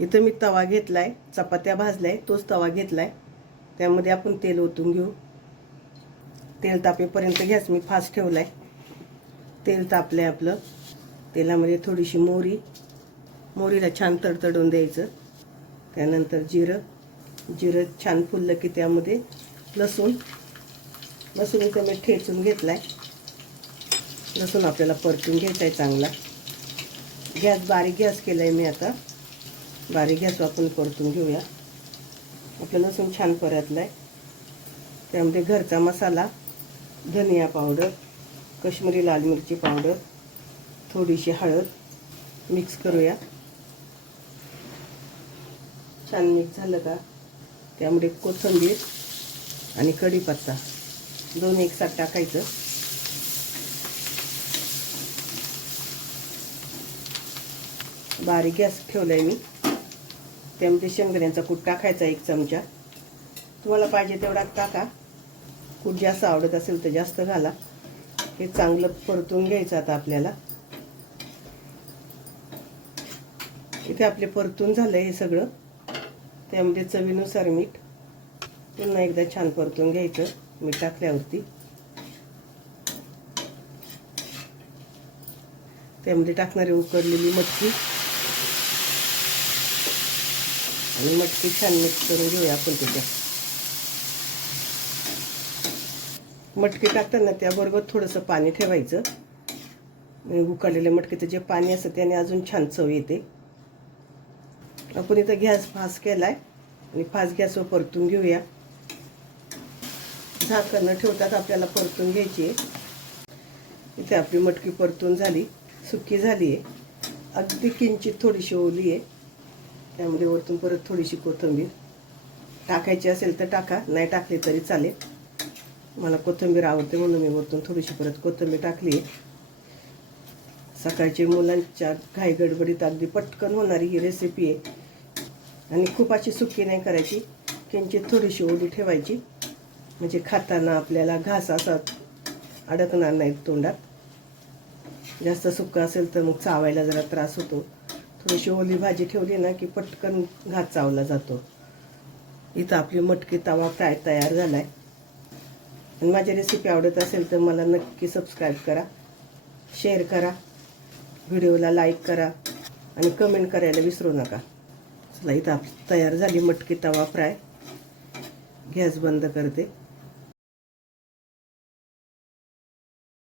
इथं मी तवा घेतलाय, चपात्या भाजलाय, तोच तवा घेतलाय. त्यामध्ये आपण तेल ओतून घेऊ. तेल तापेपर्यंत गॅस मी फास्ट ठेवलाय. तेल तापलंय आपलं. तेलामध्ये थोडीशी मोहरीला छान तडतडून द्यायचं. त्यानंतर जिरं छान फुललं की त्यामध्ये लसूण इथं मी ठेचून घेतलाय. लसूण आपल्याला परतून घ्यायचा आहे चांगला. बारीक गॅस केलाय मी आता. बारीक गॅस आपण परतून घेऊया. आपलं लसूण छान परतलाय. त्यामध्ये घरचा मसाला, धनिया पावडर, काश्मीरी लाल मिरची पावडर, थोडीशी हळद मिक्स करूया. छान मिक्स झालं का त्यामध्ये कोथिंबीर आणि कढीपत्ता दोन्ही एकसाथ टाकायचं. बारीक गॅस ठेवलाय मी. त्यामध्ये शेंगदाण्याचा कूट टाकायचा 1 चमचा. तुम्हाला पाहिजे तेवढा टाका. कूट जास्त आवडत असेल तर जास्त घाला. हे चांगलं परतून घ्यायचं आता आपल्याला. इथे आपले परतून झालंय हे सगळं. त्यामध्ये चवीनुसार मीठ पुन्हा एकदा छान परतून घ्यायचं मीठ टाकल्यावरती. त्यामध्ये टाकणारी उकडलेली मटकी आणि मटकी छान मिक्स करून घेऊया आपण. त्याच्यात मटकी टाकताना त्याबरोबर थोडंसं पाणी ठेवायचं. उकडलेल्या मटकीचं जे पाणी असतं त्याने अजून छान चव येते. आपण इथं गॅस फास्ट केलाय आणि फास्ट गॅसवर परतून घेऊया. झाकण न ठेवतात आपल्याला परतून घ्यायची आहे. इथे आपली मटकी परतून झाली, सुकी झाली आहे. अगदी किंचित थोडीशी ओली आहे. त्यामध्ये वरतून परत थोडीशी कोथिंबीर टाकायची असेल तर टाका, नाही टाकली तरी चालेल. मला कोथिंबीर आवडते म्हणून मी वरतून थोडीशी परत कोथिंबीर टाकली आहे. सकाळची मुलांच्या घाई गडबडीत अगदी पटकन होणारी ही रेसिपी आहे. आणि खूप अशी सुकी नाही करायची, किंचित थोडीशी ओली ठेवायची म्हणजे खाताना आपल्याला घास असा अडकणार नाही तोंडात. जास्त सुक्का असेल तर मग चावायला जरा त्रास होतो. थोडीशी ओली भाजी ठेवली ना की पटकन घास चावला जातो. इथं आपली मटकी तवा फ्राय तयार झालाय. आणि माझी रेसिपी आवडत असेल तर मला नक्की सबस्क्राईब करा, शेअर करा, व्हिडिओला लाईक करा आणि कमेंट करायला विसरू नका. चला, इथं तयार झाली मटकी तवा फ्राय. गॅस बंद करते.